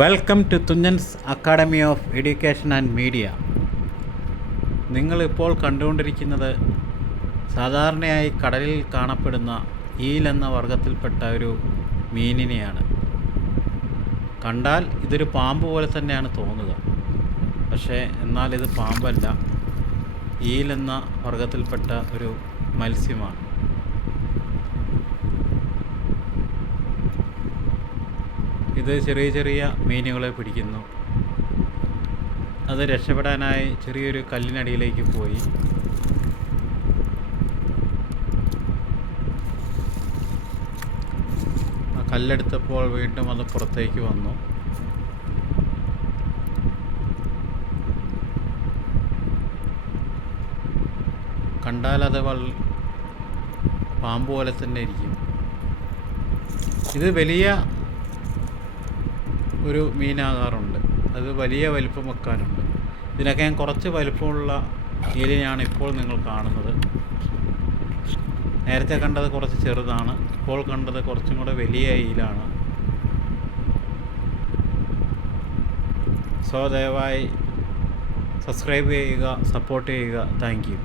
Welcome to Thunchan's academy of education and media. നിങ്ങളിപ്പോൾ കണ്ടുകൊണ്ടിരിക്കുന്നത് സാധാരണയായി കടലിൽ കാണപ്പെടുന്ന ഈൽ എന്ന വർഗത്തിൽപ്പെട്ട ഒരു മീനിനെയാണ്. കണ്ടാൽ ഇതൊരു പാമ്പ് പോലെ തന്നെയാണ് തോന്നുക, പക്ഷേ എന്നാൽ ഇത് പാമ്പല്ല, ഈൽ എന്ന വർഗത്തിൽപ്പെട്ട ഒരു മത്സ്യമാണ്. ഇത് ചെറിയ ചെറിയ മീനുകളെ പിടിക്കുന്നു. അത് രക്ഷപ്പെടാനായി ചെറിയൊരു കല്ലിനടിയിലേക്ക് പോയി. ആ കല്ലെടുത്തപ്പോൾ വീണ്ടും അത് പുറത്തേക്ക് വന്നു. കണ്ടാൽ അത് പാമ്പ് പോലെ തന്നെ ഇരിക്കും. ഇത് വലിയ ഒരു മീനാകാറുണ്ട്. അത് വലിയ വലിപ്പം വെക്കാനുണ്ട്. ഇതിനൊക്കെ ഞാൻ കുറച്ച് വലിപ്പമുള്ള ഈലിനെയാണ് ഇപ്പോൾ നിങ്ങൾ കാണുന്നത്. നേരത്തെ കണ്ടത് കുറച്ച് ചെറുതാണ്, ഇപ്പോൾ കണ്ടത് കുറച്ചും കൂടെ വലിയ ഈലാണ്. സോ ദയവായി സബ്സ്ക്രൈബ് ചെയ്യുക, സപ്പോർട്ട് ചെയ്യുക. Thank you.